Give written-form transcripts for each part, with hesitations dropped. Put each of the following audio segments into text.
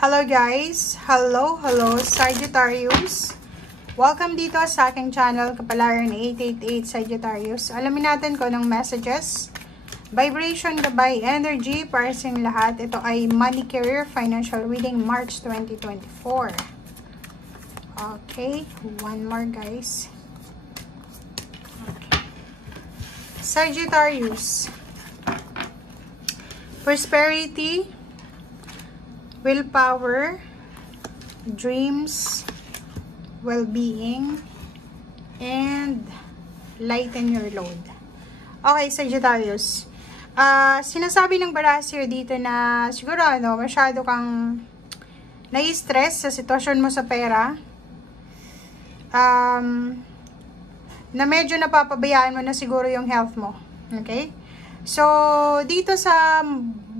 Hello guys! Hello Sagittarius! Welcome dito sa aking channel, Kapalaran 888 Sagittarius. Alamin natin kung anong messages, vibration, gabay, energy, para sa lahat. Ito ay Money Career Financial Reading March 2024. Okay, one more guys. Okay. Sagittarius, prosperity, willpower, dreams, well-being, and lighten your load. Okay, Sagittarius. Sinasabi ng Barasir dito na siguro masyado kang nai-stress sa sitwasyon mo sa pera. Na medyo napapabayaan mo na siguro yung health mo. Okay? So, dito sa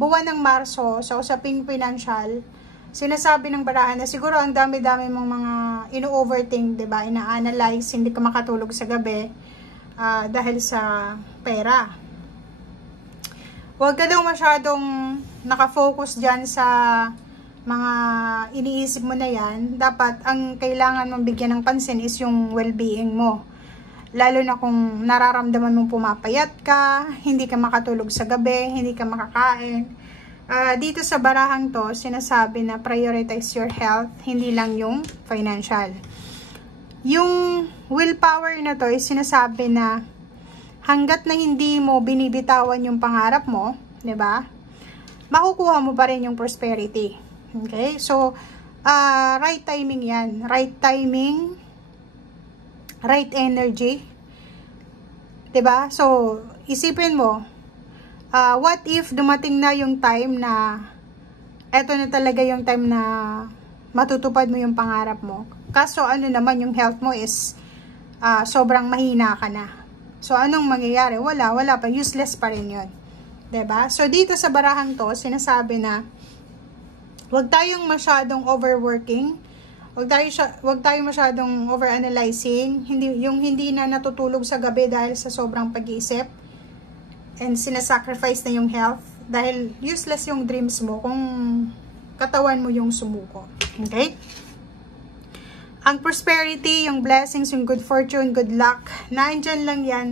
buwan ng Marso, sa usaping financial, sinasabi ng barahan na siguro ang dami-dami mong mga ino-overthink, diba? Ina-analyze, hindi ka makatulog sa gabi dahil sa pera. Huwag ka daw masyadong nakafocus dyan sa mga iniisip mo na yan. Dapat, ang kailangan mong bigyan ng pansin is yung well-being mo. Lalo na kung nararamdaman mong pumapayat ka, hindi ka makatulog sa gabi, hindi ka makakain. Dito sa barahang to, sinasabi na prioritize your health, hindi lang yung financial. Yung willpower na to, is sinasabi na hanggat na hindi mo binibitawan yung pangarap mo, di ba? Makukuha mo pa rin yung prosperity. Okay? So, right timing yan. Right timing, right energy, 'di ba? So, isipin mo, what if dumating na yung time na eto na talaga yung time na matutupad mo yung pangarap mo. Kaso naman yung health mo is sobrang mahina ka na. So, anong mangyayari? Wala pa, useless pa rin 'yon. 'Di ba? So, dito sa barahang to, sinasabi na huwag tayong masyadong overworking. Huwag tayo masyadong overanalyzing, hindi na natutulog sa gabi dahil sa sobrang pag-iisip and sinasacrifice na yung health dahil useless yung dreams mo kung katawan mo yung sumuko. Okay? Ang prosperity, yung blessings, yung good fortune, good luck, nandyan lang yan.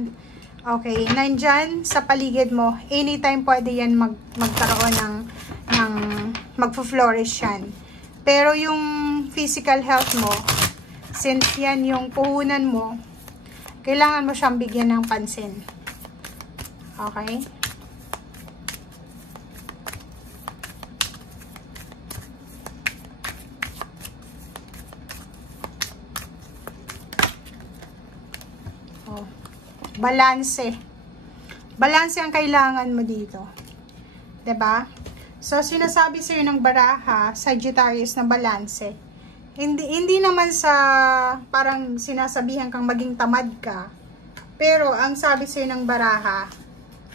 Okay, nandyan sa paligid mo. Anytime pwede yan magkaroon ng magpo-flourish yan. Pero yung physical health mo, since yan yung puhunan mo, kailangan mo siyang bigyan ng pansin. Okay? Oh. Balanse. Balanse ang kailangan mo dito. 'Di ba? So, sinasabi sa'yo ng baraha, Sagittarius, na balanse. Hindi naman sa parang sinasabihan kang maging tamad ka. Pero, ang sabi sa'yo ng baraha,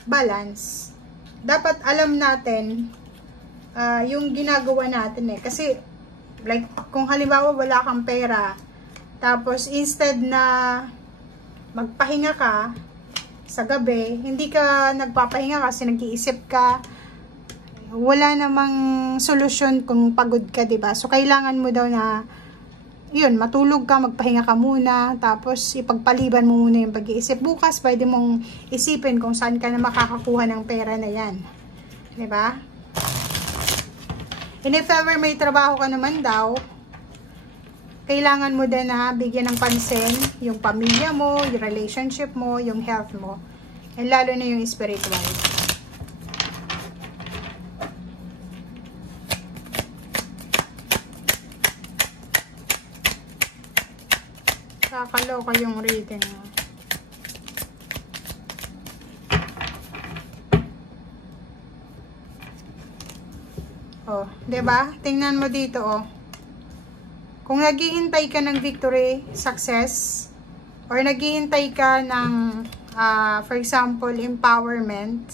balance. Dapat alam natin yung ginagawa natin eh. Kasi, like, kung halimbawa wala kang pera, tapos instead na magpahinga ka sa gabi, hindi ka nagpapahinga kasi nag-iisip ka, wala namang solusyon kung pagod ka, diba? So, kailangan mo daw na, yun, matulog ka, magpahinga ka muna, tapos ipagpaliban mo muna yung pag-iisip. Bukas, pwede mong isipin kung saan ka na makakakuha ng pera na yan. Diba? And if ever may trabaho ka naman daw, kailangan mo din na bigyan ng pansin yung pamilya mo, yung relationship mo, yung health mo, and lalo na yung spiritual. Kakaloka yung reading mo. Oh, 'di ba? Tingnan mo dito oh. Kung naghihintay ka ng victory, success, or naghihintay ka ng for example, empowerment,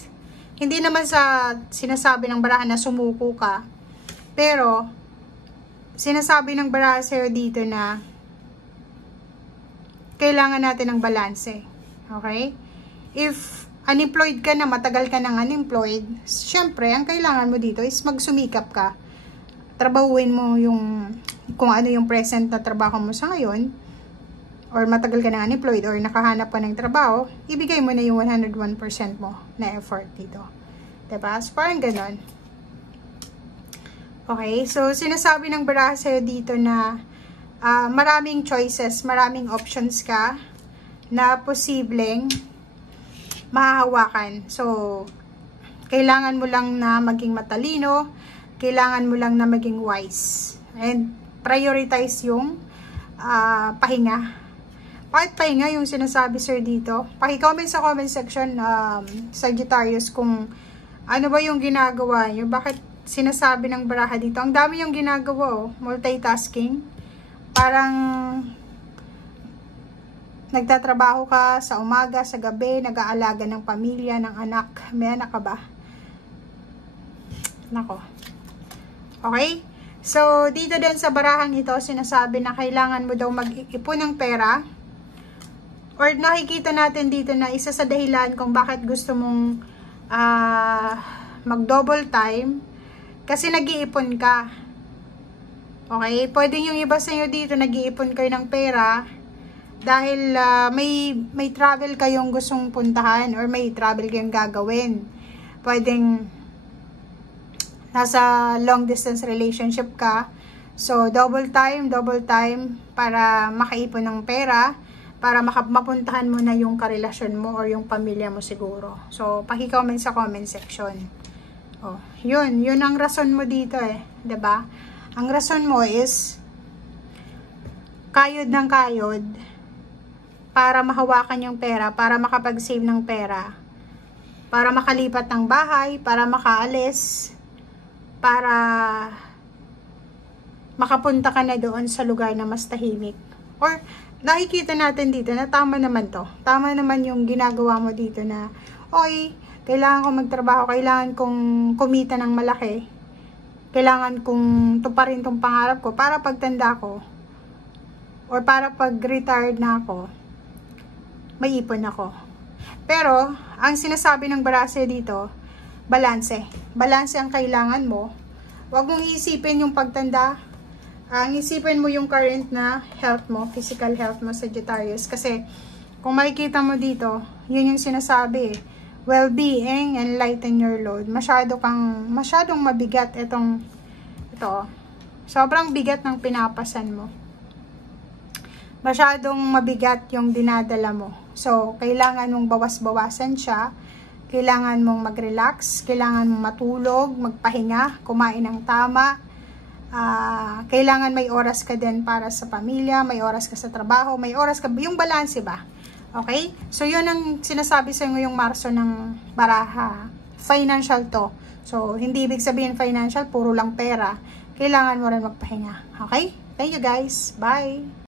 hindi naman sa sinasabi ng baraha na sumuko ka. Pero sinasabi ng baraha sa'yo dito na kailangan natin ng balanse. Okay? If unemployed ka na, matagal ka nang unemployed, syempre, ang kailangan mo dito is magsumikap ka. trabahuin mo yung kung ano yung present na trabaho mo sa ngayon, or matagal ka na unemployed, or nakahanap ka ng trabaho, ibigay mo na yung 101% mo na effort dito. Diba? So, parang ganon. Okay, so sinasabi ng baraha sa'yo dito na maraming choices, maraming options ka na posibleng mahahawakan. So, kailangan mo lang na maging matalino, kailangan mo lang na maging wise, and prioritize yung pahinga. Bakit pahinga yung sinasabi sir dito? Paki-comment sa comment section, Sagittarius, kung ano ba yung ginagawa nyo. Bakit sinasabi ng baraha dito? Ang dami yung ginagawa, oh. Multitasking. Parang nagtatrabaho ka sa umaga, sa gabi, nag-aalaga ng pamilya, ng anak. May anak ka ba? Nako. Okay? So, dito din sa barahang ito, sinasabi na kailangan mo daw mag-ipon ng pera. Or nakikita natin dito na isa sa dahilan kung bakit gusto mong mag-double time, kasi nag-iipon ka. Okay? Pwede yung iba sa inyo dito, nag-iipon kayo ng pera dahil may travel kayong gustong puntahan, or may travel kayong gagawin. Pwedeng nasa long distance relationship ka. So, double time para makaipon ng pera, para mapuntahan mo na yung karelasyon mo or yung pamilya mo siguro. So, paki-comment sa comment section. Oh, yun ang rason mo dito eh, 'di ba? Ang rason mo is kayod ng kayod para mahawakan yung pera, para makapag-save ng pera, para makalipat ng bahay, para makaalis, para makapunta ka na doon sa lugar na mas tahimik. Or nakikita natin dito na tama naman to. Tama naman yung ginagawa mo dito na, oy, kailangan kong magtrabaho, kailangan kong kumita ng malaki, kailangan kong tuparin tong pangarap ko para pagtanda ko, or para pag-retired na ako, may ipon ako. Pero, ang sinasabi ng barase dito, balanse. Balanse ang kailangan mo. Huwag mong isipin yung pagtanda. Ang isipin mo yung current na health mo, physical health mo, Sagittarius. Kasi, kung makikita mo dito, yun yung sinasabi, well-being and lighten your load. Masyadong mabigat ito. Sobrang bigat ng pinapasan mo. Masyadong mabigat yung dinadala mo. So, kailangan mong bawas-bawasan siya. Kailangan mong mag-relax, kailangan mong matulog, magpahinga, kumain ng tama. Kailangan may oras ka din para sa pamilya, may oras ka sa trabaho, may oras ka, yung balance ba? Okay? So, yun ang sinasabi sa ngayong Marso ng baraha. Financial to. So, hindi ibig sabihin financial, puro lang pera. Kailangan mo rin magpahinga. Okay? Thank you guys. Bye!